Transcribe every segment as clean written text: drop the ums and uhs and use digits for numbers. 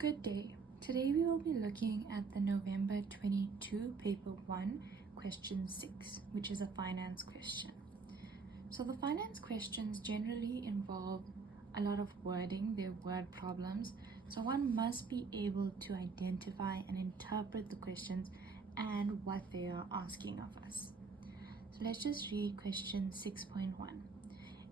Good day. Today we will be looking at the November 22 paper 1 question 6, which is a finance question. So the finance questions generally involve a lot of wording, they're word problems, so one must be able to identify and interpret the questions and what they are asking of us. So let's just read question 6.1.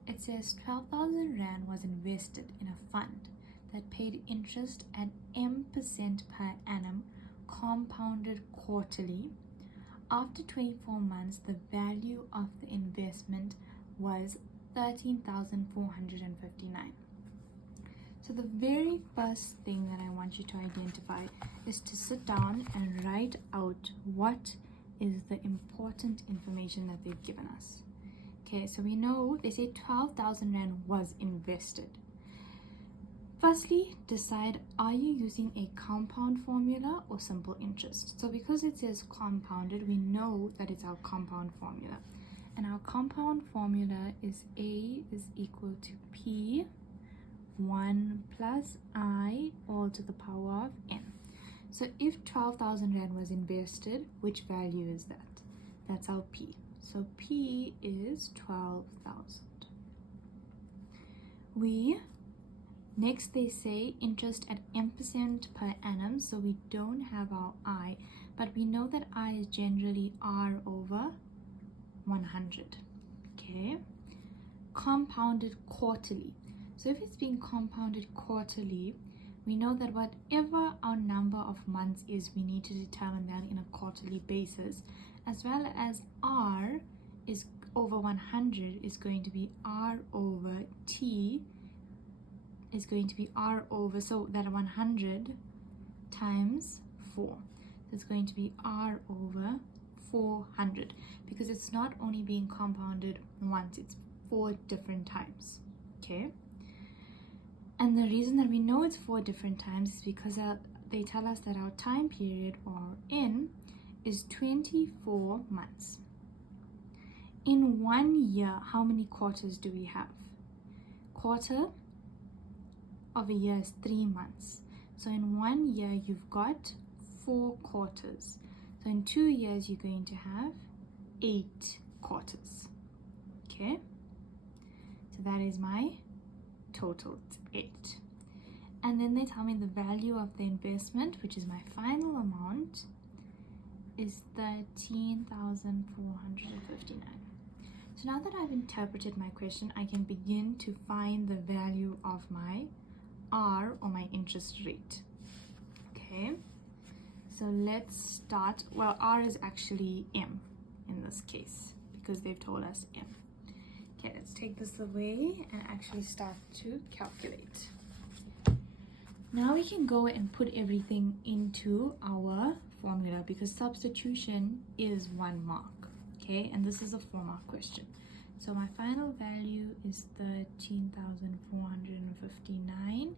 It says 12,000 Rand was invested in a fund that paid interest at M% per annum, compounded quarterly. After 24 months, the value of the investment was 13,459. So the very first thing that I want you to identify is to sit down and write out what is the important information that they've given us. Okay, so we know they say 12,000 Rand was invested. Firstly, decide, are you using a compound formula or simple interest? So because it says compounded, we know that it's our compound formula. And our compound formula is A is equal to P 1 plus I all to the power of N. So if 12,000 Rand was invested, which value is that? That's our P. So P is 12,000. Next, they say interest at M% per annum, so we don't have our I, but we know that I is generally R over 100, okay? Compounded quarterly. So if it's being compounded quarterly, we know that whatever our number of months is, we need to determine that in a quarterly basis, as well as R is over 100 is going to be R over T is going to be R over, so that 100 times 4. That's going to be R over 400, because it's not only being compounded once, it's 4 different times, okay? And the reason that we know it's 4 different times is because they tell us that our time period, or N, is 24 months. In 1 year, how many quarters do we have? Quarter of a year is 3 months. So in 1 year, you've got 4 quarters. So in 2 years, you're going to have 8 quarters. Okay? So that is my total, it's 8. And then they tell me the value of the investment, which is my final amount, is 13,459. So now that I've interpreted my question, I can begin to find the value of my R, or my interest rate. Okay, so let's start. Well, R is actually M in this case because they've told us M. Okay, let's take this away and actually start to calculate. Now we can go and put everything into our formula because substitution is 1 mark. Okay, and this is a 4-mark question. So my final value is 13,459.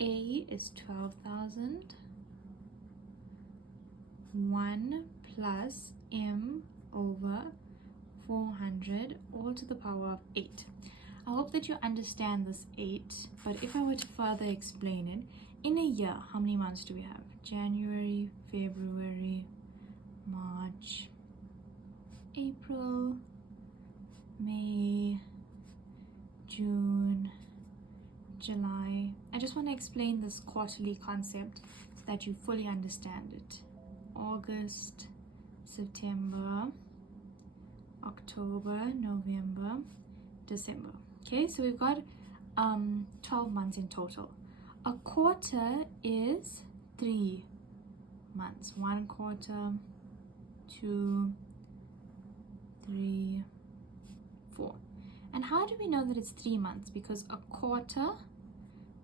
A is 12,000. 1 plus M over 400 all to the power of 8. I hope that you understand this 8, but if I were to further explain it, in a year, how many months do we have? January, February, March, April, May, June, July. I just want to explain this quarterly concept so that you fully understand it. August, September, October, November, December. Okay, so we've got 12 months in total. A quarter is 3 months. 1 quarter, 2, 3, 4. And how do we know that it's 3 months? Because a quarter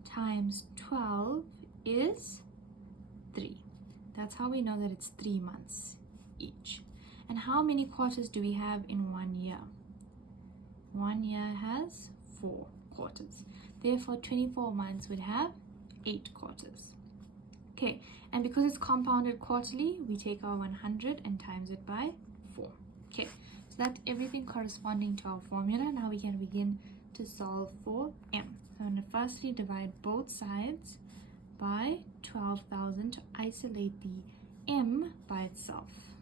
times 12 is 3. That's how we know that it's 3 months each. And how many quarters do we have in 1 year? 1 year has 4 quarters. Therefore, 24 months would have 8 quarters. Okay, and because it's compounded quarterly, we take our 100 and times it by 4. Okay, so that's everything corresponding to our formula. Now we can begin to solve for M. So I'm going to firstly divide both sides by 12,000 to isolate the m by itself.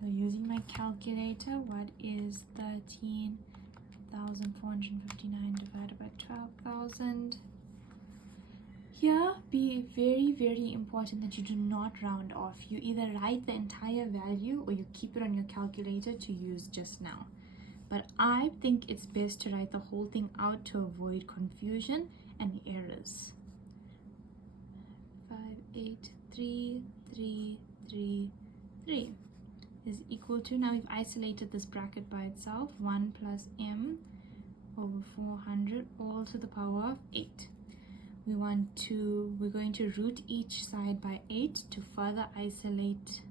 So using my calculator, what is 13,459 divided by 12,000? Here, be very important that you do not round off. You either write the entire value or you keep it on your calculator to use just now. But I think it's best to write the whole thing out to avoid confusion and errors. 58333 is equal to, now we've isolated this bracket by itself, 1 plus m over 400 all to the power of 8. We're going to root each side by 8 to further isolate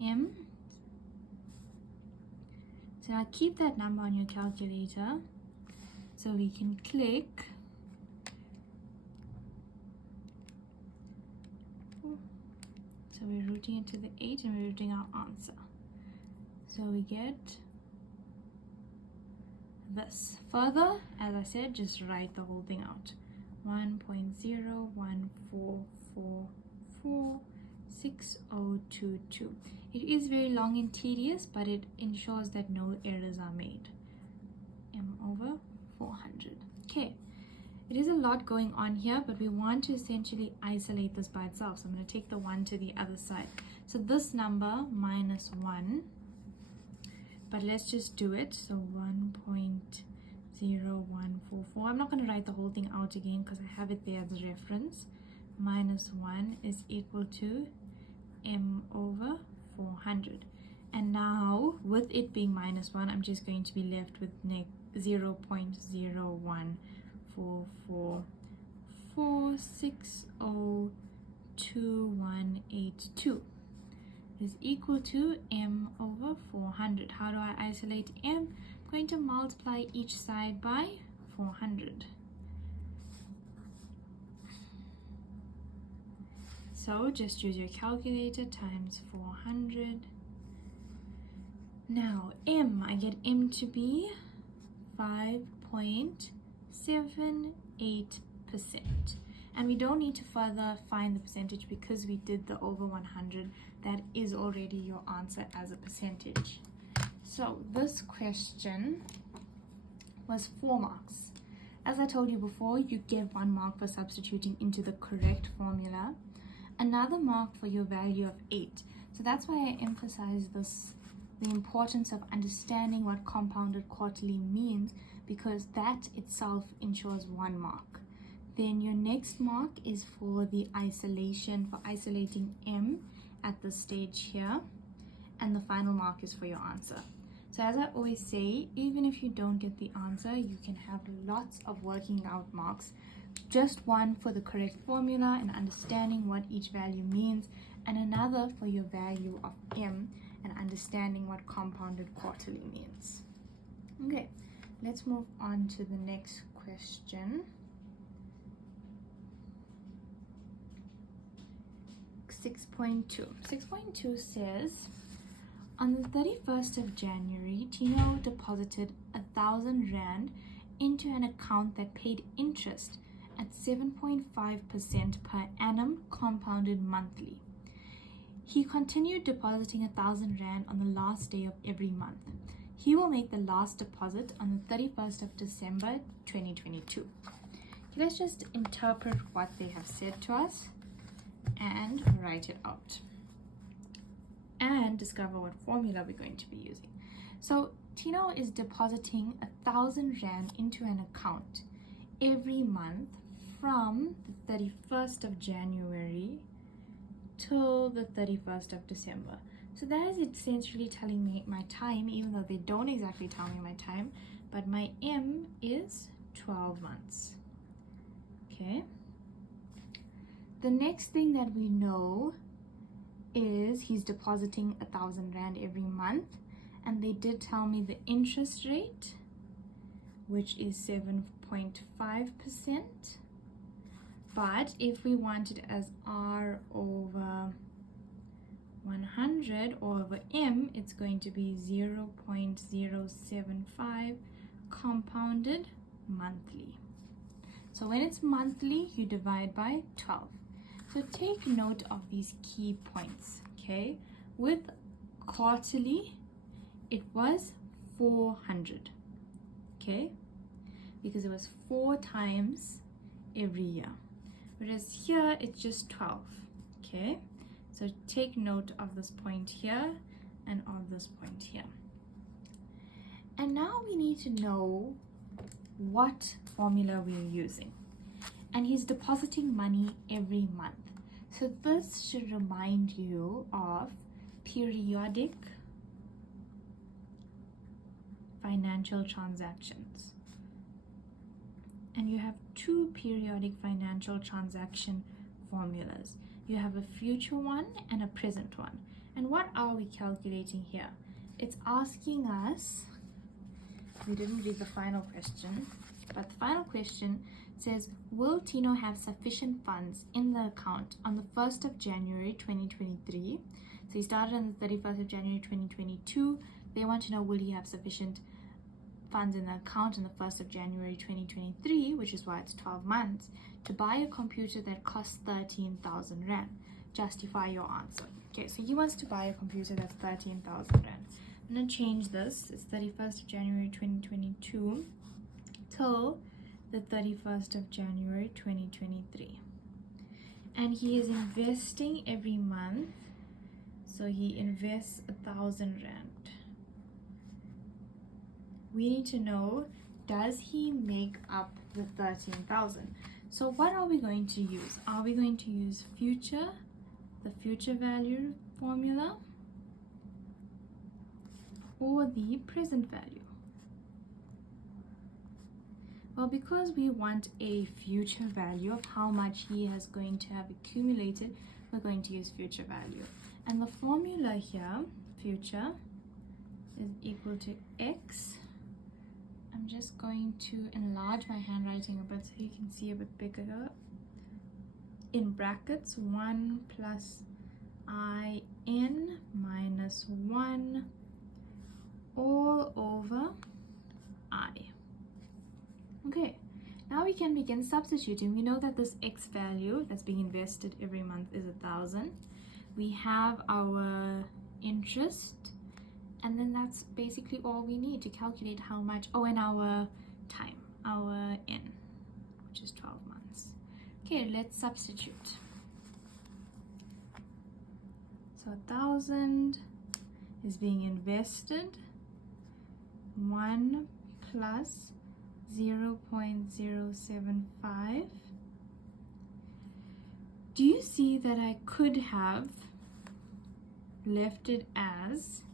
m. So now keep that number on your calculator so we can click. So we're rooting it to the 8 and we're rooting our answer. So we get this. Further, as I said, just write the whole thing out. 1.014446022. It is very long and tedious, but it ensures that no errors are made. M over 400. Okay, it is a lot going on here, but we want to essentially isolate this by itself. So I'm going to take the 1 to the other side. So this number minus 1, but let's just do it. So 1.0144. I'm not going to write the whole thing out again because I have it there as a reference. Minus 1 is equal to m over 400. And now, with it being minus 1, I'm just going to be left with 0.01444602182 is equal to m over 400. How do I isolate m? I'm going to multiply each side by 400. So just use your calculator times 400. Now m, I get m to be 5.78%. And we don't need to further find the percentage because we did the over 100. That is already your answer as a percentage. So this question was 4 marks. As I told you before, you get 1 mark for substituting into the correct formula, another mark for your value of 8. So that's why I emphasize this, the importance of understanding what compounded quarterly means, because that itself ensures 1 mark. Then your next mark is for the isolation, for isolating m at this stage here, and the final mark is for your answer. So as I always say, even if you don't get the answer, you can have lots of working out marks. Just 1 for the correct formula and understanding what each value means, and another for your value of m and understanding what compounded quarterly means. Okay, let's move on to the next question. 6.2. 6.2 says, on the 31st of January, Tino deposited 1,000 Rand into an account that paid interest at 7.5% per annum compounded monthly. He continued depositing 1,000 Rand on the last day of every month. He will make the last deposit on the 31st of December 2022. Let's just interpret what they have said to us and write it out and discover what formula we're going to be using. So Tino is depositing 1,000 Rand into an account every month from the 31st of January till the 31st of December. So that is essentially telling me my time, even though they don't exactly tell me my time, but my M is 12 months. Okay. The next thing that we know is he's depositing 1,000 Rand every month, and they did tell me the interest rate, which is 7.5%. But if we want it as R over 100 or over M, it's going to be 0.075 compounded monthly. So when it's monthly, you divide by 12. So take note of these key points, okay? With quarterly, it was 400, okay? Because it was 4 times every year. Whereas here, it's just 12, okay? So take note of this point here and of this point here. And now we need to know what formula we are using. And he's depositing money every month. So this should remind you of periodic financial transactions. And you have 2 periodic financial transaction formulas. You have a future one and a present one. And what are we calculating here? It's asking us, we didn't read the final question, but the final question says, will Tino have sufficient funds in the account on the 1st of January 2023? So he started on the 31st of January 2022. They want to know, will he have sufficient funds in the account on the 1st of January 2023, which is why it's 12 months, to buy a computer that costs 13,000 Rand. Justify your answer. Okay, so he wants to buy a computer that's 13,000 Rand. I'm going to change this. It's 31st of January 2022 till the 31st of January 2023. And he is investing every month. So he invests 1,000 Rand. We need to know, does he make up the 13,000? So what are we going to use? Are we going to use future, the future value formula, or the present value? Well, because we want a future value of how much he is going to have accumulated, we're going to use future value. And the formula here, future, is equal to X. I'm just going to enlarge my handwriting a bit so you can see a bit bigger. In brackets, 1 plus IN minus 1 all over I. Okay, now we can begin substituting. We know that this X value that's being invested every month is 1,000. We have our interest, and then that's basically all we need to calculate how much. Oh, and our time, our N, which is 12 months. Okay, let's substitute. So 1,000 is being invested. 1 plus 0.075. Do you see that I could have left it as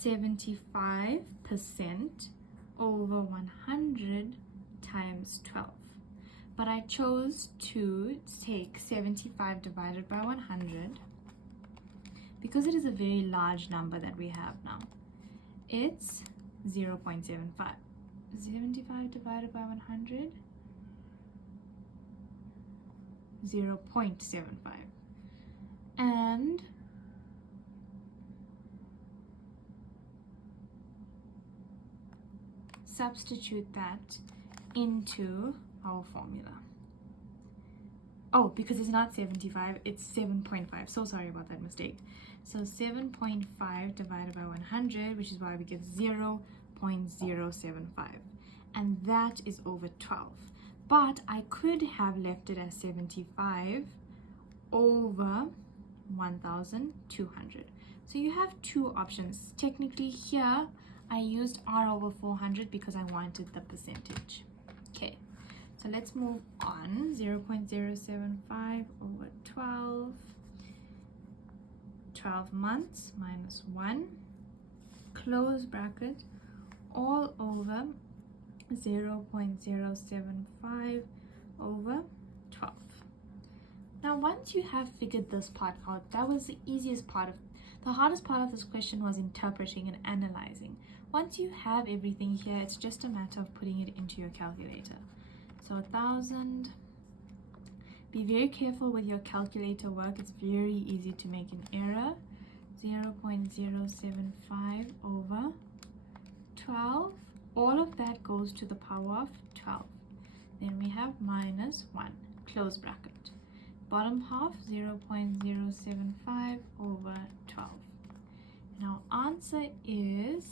75% over 100 times 12? But I chose to take 75 divided by 100 because it is a very large number that we have now. It's 0.75. 75 divided by 100, 0.75. And substitute that into our formula. Oh, because it's not 75, it's 7.5. So sorry about that mistake. So 7.5 divided by 100, which is why we get 0.075. And that is over 12. But I could have left it as 75 over 1,200. So you have 2 options. Technically here, I used R over 400 because I wanted the percentage. Okay, so let's move on. 0.075 over 12. 12 months minus 1. Close bracket all over 0.075 over 12. Now once you have figured this part out, that was the easiest part. The hardest part of this question was interpreting and analyzing. Once you have everything here, it's just a matter of putting it into your calculator. So 1,000. Be very careful with your calculator work. It's very easy to make an error. 0.075 over 12 all of that goes to the power of 12. Then we have minus 1, close bracket. Bottom half, 0.075 over 12. And our answer is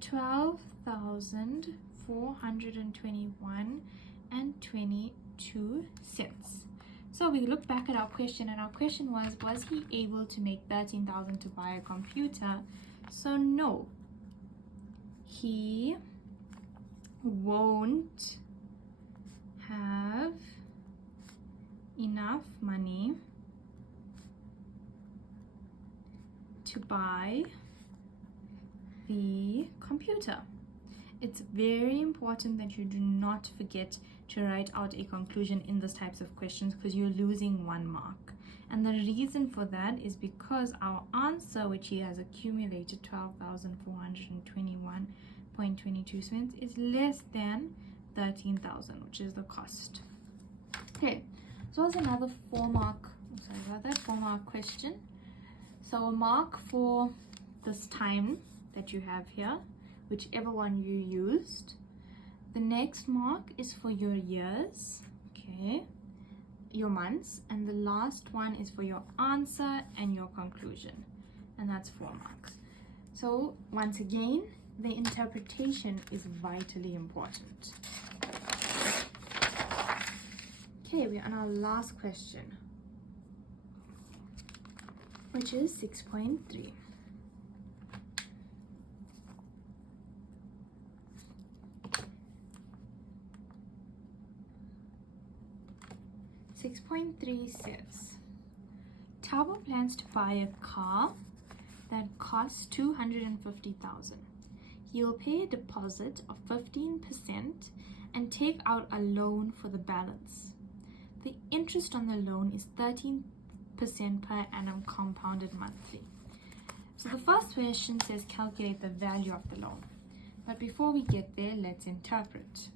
12,421 and 22 cents. So we look back at our question, and our question was he able to make 13,000 to buy a computer? So no, he won't have enough money to buy the computer. It's very important that you do not forget to write out a conclusion in these types of questions, because you're losing 1 mark. And the reason for that is because our answer, which he has accumulated 12,421.22 cents, is less than 13,000, which is the cost. Okay, so that's another 4-mark, sorry about that, 4-mark question. So a mark for this time that you have here, whichever one you used. The next mark is for your years, okay, your months, and the last one is for your answer and your conclusion, and that's 4 marks. So once again, the interpretation is vitally important. Okay, we're on our last question, which is 6.3. says, Tabo plans to buy a car that costs 250,000. He will pay a deposit of 15% and take out a loan for the balance. The interest on the loan is 13% per annum compounded monthly. So the first question says calculate the value of the loan. But before we get there, let's interpret.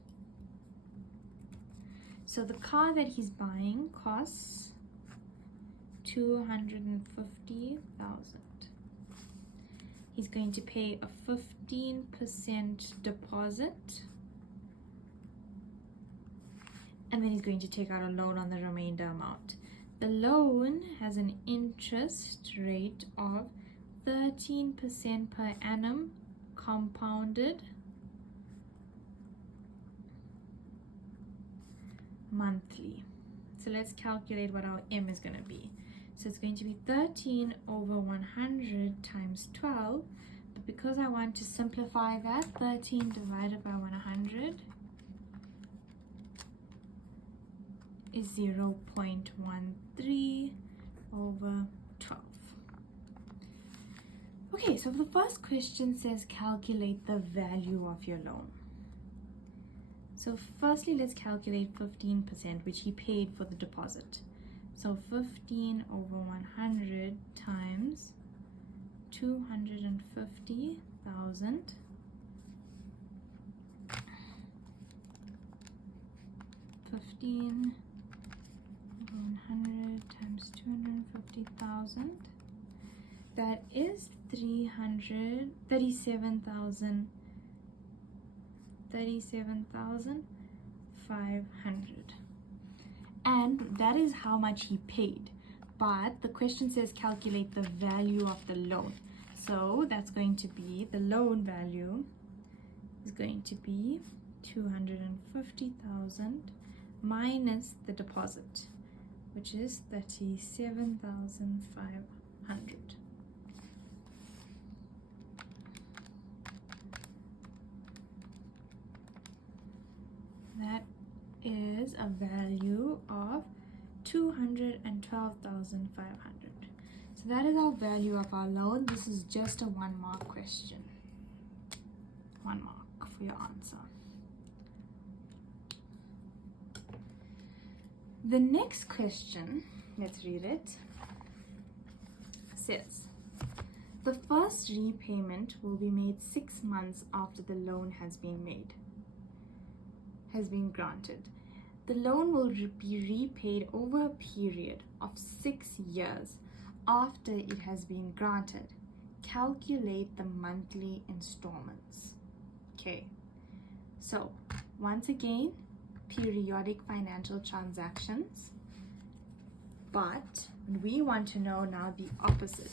So the car that he's buying costs 250,000. He's going to pay a 15% deposit, and then he's going to take out a loan on the remainder amount. The loan has an interest rate of 13% per annum compounded monthly. So let's calculate what our M is going to be. So it's going to be 13 over 100 times 12, but because I want to simplify that, 13 divided by 100 is 0.13 over 12. Okay, so the first question says calculate the value of your loan. So firstly, let's calculate 15%, which he paid for the deposit. So 15 over 100 times 250,000 15 over 100 times 250,000, that is 37,500, and that is how much he paid. But the question says calculate the value of the loan, so that's going to be, the loan value is going to be 250,000 minus the deposit, which is 37,500. That is a value of 212,500. So that is our value of our loan. This is just a 1-mark question. 1 mark for your answer. The next question, let's read it, says, the first repayment will be made 6 months after the loan has been granted. The loan will be repaid over a period of 6 years after it has been granted. Calculate the monthly installments. Okay, so once again, periodic financial transactions, but we want to know now the opposite.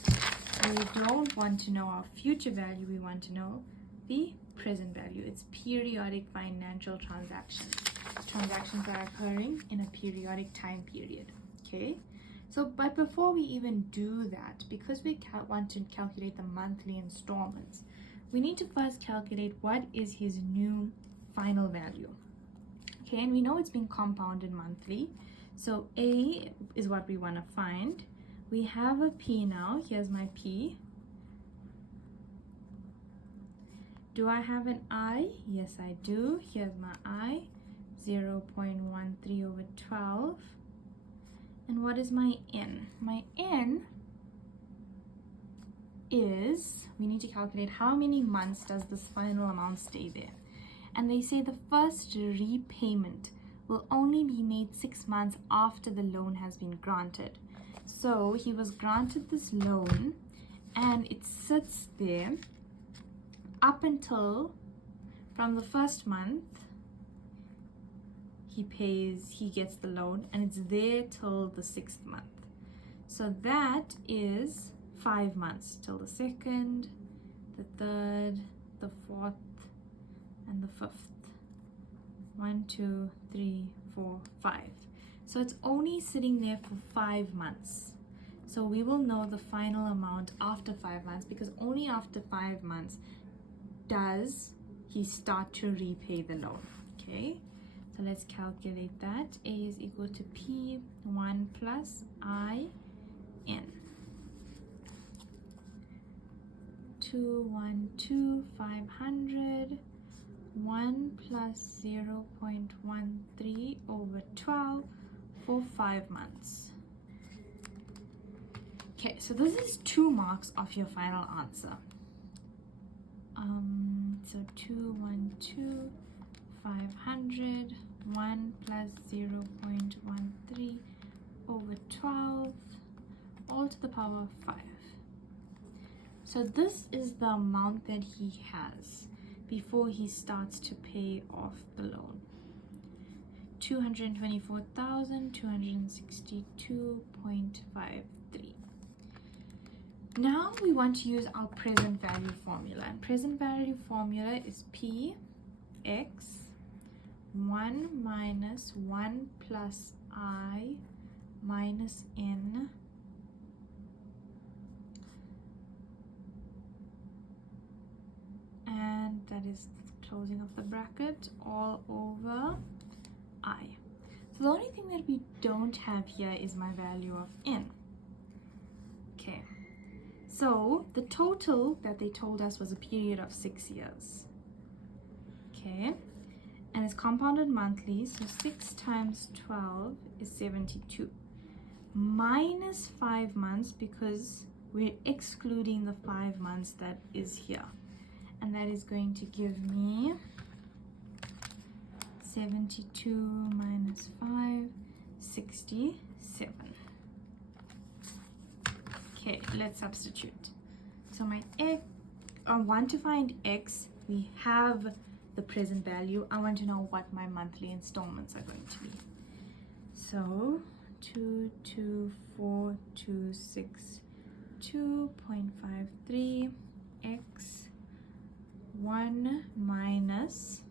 We don't want to know our future value, we want to know the present value. It's periodic financial transactions. Transactions are occurring in a periodic time period. Okay, so but before we even do that, because we want to calculate the monthly installments, we need to first calculate what is his new final value. Okay, and we know it's being compounded monthly, so A is what we want to find. We have a P now. Here's my P. Do I have an I? Yes, I do. Here's my I, 0.13 over 12. And what is my N? My N is, we need to calculate how many months does this final amount stay there. And they say the first repayment will only be made 6 months after the loan has been granted. So he was granted this loan and it sits there up until, from the first month, he gets the loan, and it's there till the 6th month. So that is 5 months till the 2nd, the 3rd, the 4th, and the 5th. 1, 2, 3, 4, 5. So it's only sitting there for 5 months. So we will know the final amount after 5 months, because only after 5 months does he start to repay the loan. Okay, so let's calculate that. A is equal to P1 plus I N. 212, 500. 1 plus 0.13 over 12 for 5 months. Okay, so this is 2 marks of your final answer. So 212, 500, 1 plus 0.13 over 12, all to the power of 5. So this is the amount that he has before he starts to pay off the loan. 224,262.53. Now we want to use our present value formula. And present value formula is P x 1 minus 1 plus I minus N and that is the closing of the bracket all over I. So the only thing that we don't have here is my value of N. Okay, so the total that they told us was a period of 6 years. Okay, and it's compounded monthly, so 6 times 12 is 72. Minus 5 months, because we're excluding the 5 months that is here. And that is going to give me 72 minus 5, 67. Okay, let's substitute. So my x, I want to find x. We have the present value. I want to know what my monthly installments are going to be. So 224,262.53 x 1 minus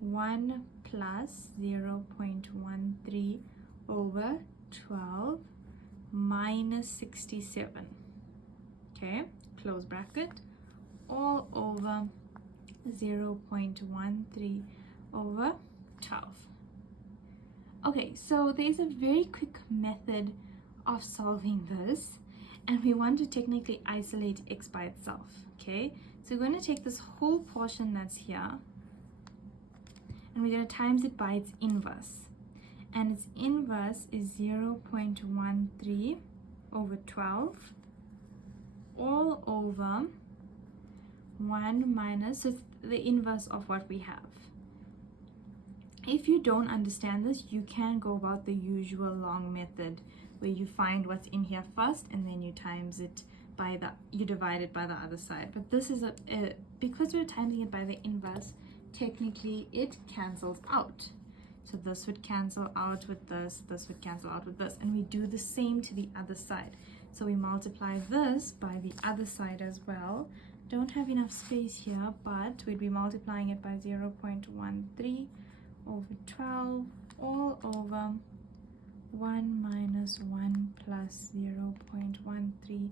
1 plus 0.13 over 12 minus 67. Okay, close bracket, all over 0.13 over 12. Okay, so there's a very quick method of solving this, and we want to technically isolate x by itself. Okay, so we're going to take this whole portion that's here and we're going to times it by its inverse, and its inverse is 0.13 over 12 all over 1 minus, so it's the inverse of what we have. If you don't understand this, you can go about the usual long method where you find what's in here first and then you times it by you divide it by the other side. But this is because we're timing it by the inverse, technically it cancels out. So this would cancel out with this would cancel out with this, and we do the same to the other side. So we multiply this by the other side as well. Don't have enough space here, but we'd be multiplying it by 0.13 over 12 all over 1 minus 1 plus 0.13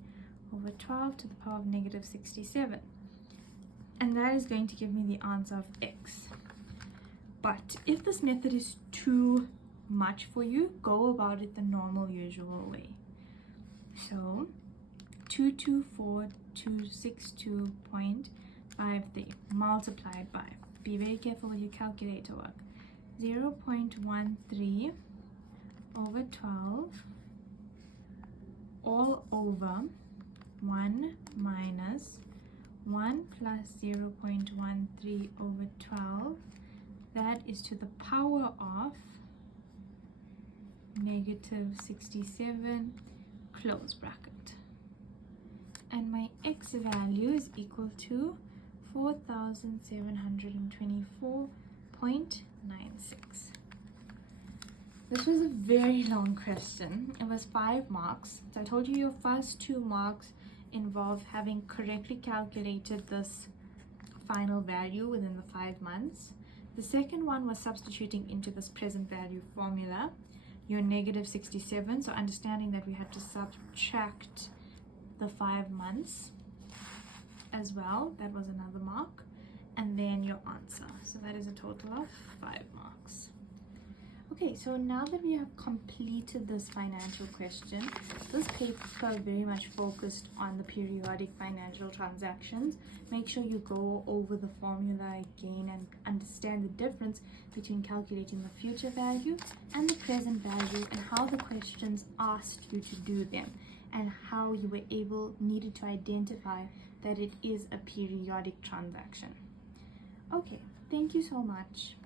over 12 to the power of negative 67. And that is going to give me the answer of x. But if this method is too much for you, go about it the normal, usual way. So 224,262.53 multiplied by, be very careful with your calculator work, 0.13 over 12 all over 1 minus 1 plus 0.13 over 12. That is to the power of negative 67, close bracket. And my x value is equal to 4,724.96. This was a very long question. It was 5 marks. So I told you your first 2 marks involve having correctly calculated this final value within the 5 months. The second one was substituting into this present value formula your negative 67, so understanding that we had to subtract the 5 months as well. That was another mark. And then your answer. So that is a total of 5 marks. Okay, so now that we have completed this financial question, this paper very much focused on the periodic financial transactions. Make sure you go over the formula again and understand the difference between calculating the future value and the present value, and how the questions asked you to do them, and how you were needed to identify that it is a periodic transaction. Okay, thank you so much.